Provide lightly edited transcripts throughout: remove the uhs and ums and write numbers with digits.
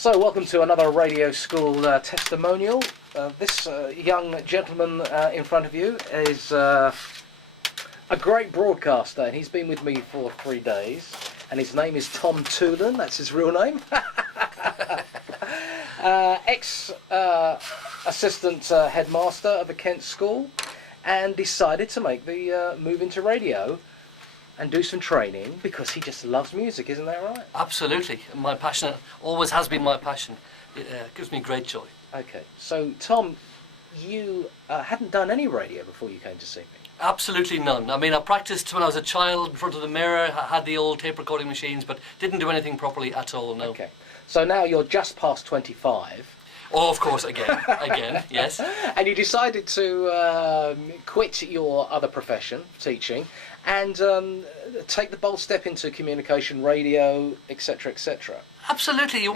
So, welcome to another radio school testimonial. This young gentleman in front of you is a great broadcaster, and he's been with me for 3 days, and his name is Tom Toolan. That's his real name. Ex-assistant headmaster of a Kent school, and decided to make the move into radio and do some training because he just loves music, isn't that right? Absolutely. My passion always has been my passion. It gives me great joy. Okay, so Tom, you hadn't done any radio before you came to see me. Absolutely none. I mean, I practiced when I was a child in front of the mirror, I had the old tape recording machines, but didn't do anything properly at all, no. Okay, so now you're just past 25. Oh, of course, again, yes. And you decided to quit your other profession, teaching, and take the bold step into communication, radio, etc., etc. Absolutely.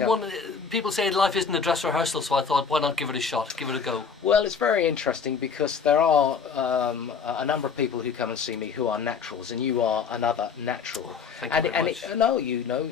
People say life isn't a dress rehearsal, so I thought, why not give it a shot, give it a go? Well, it's very interesting because there are a number of people who come and see me who are naturals, and you are another natural. Oh, thank you very much.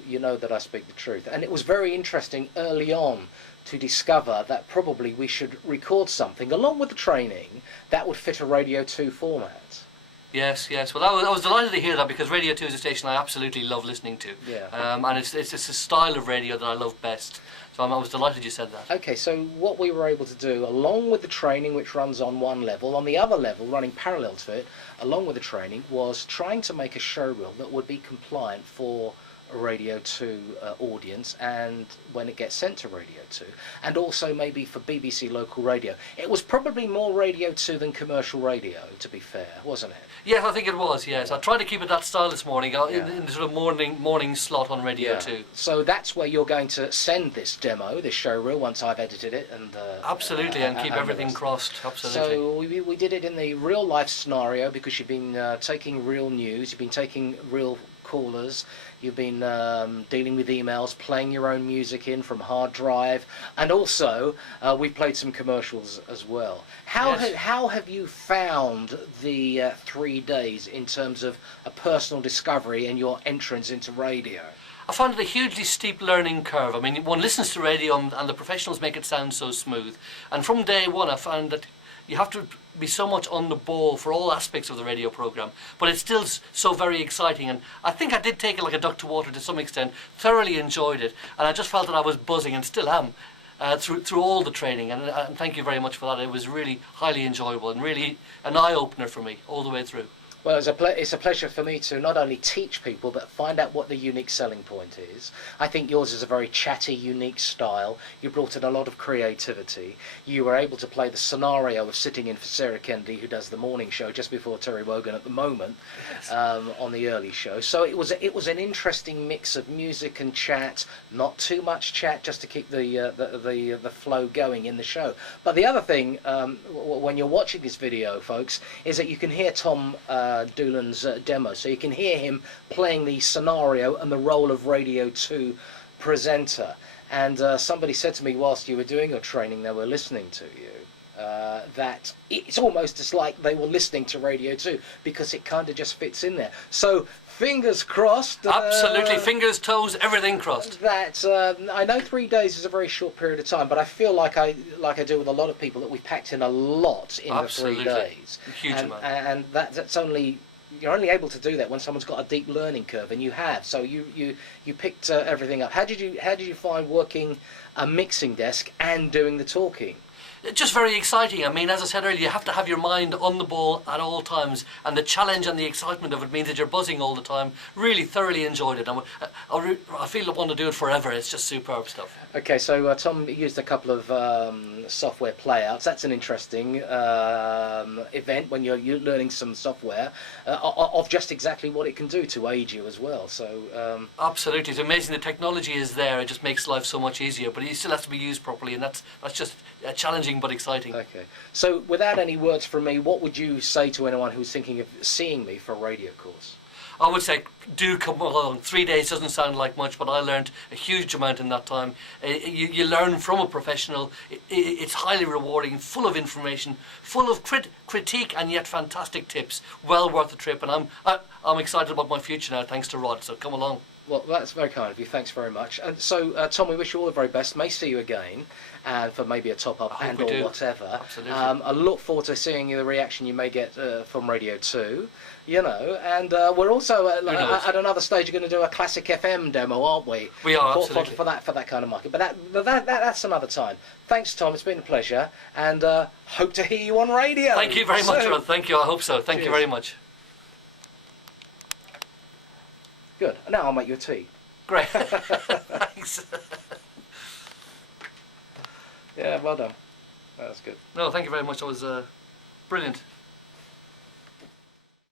You know that I speak the truth, and it was very interesting early on to discover that probably we should record something along with the training that would fit a Radio 2 format. Yes. Well, I was delighted to hear that because Radio 2 is a station I absolutely love listening to. Yeah. And it's a style of radio that I love best. So I was delighted you said that. Okay, so what we were able to do, along with the training, which runs on one level, on the other level, running parallel to it, along with the training, was trying to make a showreel that would be compliant for a Radio 2 audience, and when it gets sent to Radio 2, and also maybe for BBC local radio. It was probably more Radio 2 than commercial radio, to be fair, wasn't it? Yes, I think it was, yes. I tried to keep it that style this morning, in the sort of morning slot on Radio 2. So that's where you're going to send this demo, this showreel, once I've edited it. And absolutely, and keep everything crossed, absolutely. So we did it in the real life scenario because you've been taking real news, you've been taking real callers, you've been dealing with emails, playing your own music in from hard drive, and also we played some commercials as well. How have you found the 3 days in terms of a personal discovery and your entrance into radio? I found it a hugely steep learning curve. I mean, one listens to radio and the professionals make it sound so smooth, and from day one I found that you have to be so much on the ball for all aspects of the radio programme, but it's still so very exciting, and I think I did take it like a duck to water to some extent, thoroughly enjoyed it, and I just felt that I was buzzing, and still am, through all the training, and thank you very much for that. It was really highly enjoyable and really an eye-opener for me all the way through. Well, it's a pleasure for me to not only teach people, but find out what the unique selling point is. I think yours is a very chatty, unique style. You brought in a lot of creativity. You were able to play the scenario of sitting in for Sarah Kennedy, who does the morning show just before Terry Wogan at the moment, on the early show. So it was an interesting mix of music and chat, not too much chat, just to keep the flow going in the show. But the other thing, when you're watching this video, folks, is that you can hear Tom Doolan's demo, so you can hear him playing the scenario and the role of Radio 2 presenter. And somebody said to me whilst you were doing your training, they were listening to you, that it's almost as like they were listening to Radio 2 because it kind of just fits in there. So fingers crossed. Absolutely, fingers, toes, everything crossed. That I know 3 days is a very short period of time, but I feel like I do with a lot of people that we packed in a lot in absolutely. The 3 days. A huge amount. And that's only. You're only able to do that when someone's got a deep learning curve, and you have. So you picked everything up. How did you find working a mixing desk and doing the talking? Just very exciting. I mean, as I said earlier, you have to have your mind on the ball at all times, and the challenge and the excitement of it means that you're buzzing all the time. Really thoroughly enjoyed it. I feel I want to do it forever. It's just superb stuff. Okay, so Tom used a couple of software playouts. That's an interesting event when you're learning some software of just exactly what it can do to aid you as well. So absolutely, it's amazing. The technology is there. It just makes life so much easier, but it still has to be used properly, and that's just challenging but exciting. Okay, so without any words from me, what would you say to anyone who's thinking of seeing me for a radio course? I would say do come along. 3 days doesn't sound like much, but I learned a huge amount in that time. You learn from a professional. It's highly rewarding, full of information, full of critique, and yet fantastic tips. Well worth the trip, and I'm excited about my future now, thanks to Rod, so come along. Well, that's very kind of you. Thanks very much. And so, Tom, we wish you all the very best. May see you again, and for maybe a top-up and or whatever. Absolutely. I look forward to seeing the reaction you may get from Radio 2, you know, and we're also at another stage going to do a classic FM demo, aren't we? We are, for, absolutely. For that kind of market. But that's another time. Thanks, Tom. It's been a pleasure, and hope to hear you on radio. Thank you very much, soon. Rod. Thank you. I hope so. Thank you very much. Good. Now I'll make you a tea. Great. Thanks. Yeah, well done. That was good. No, thank you very much. That was brilliant.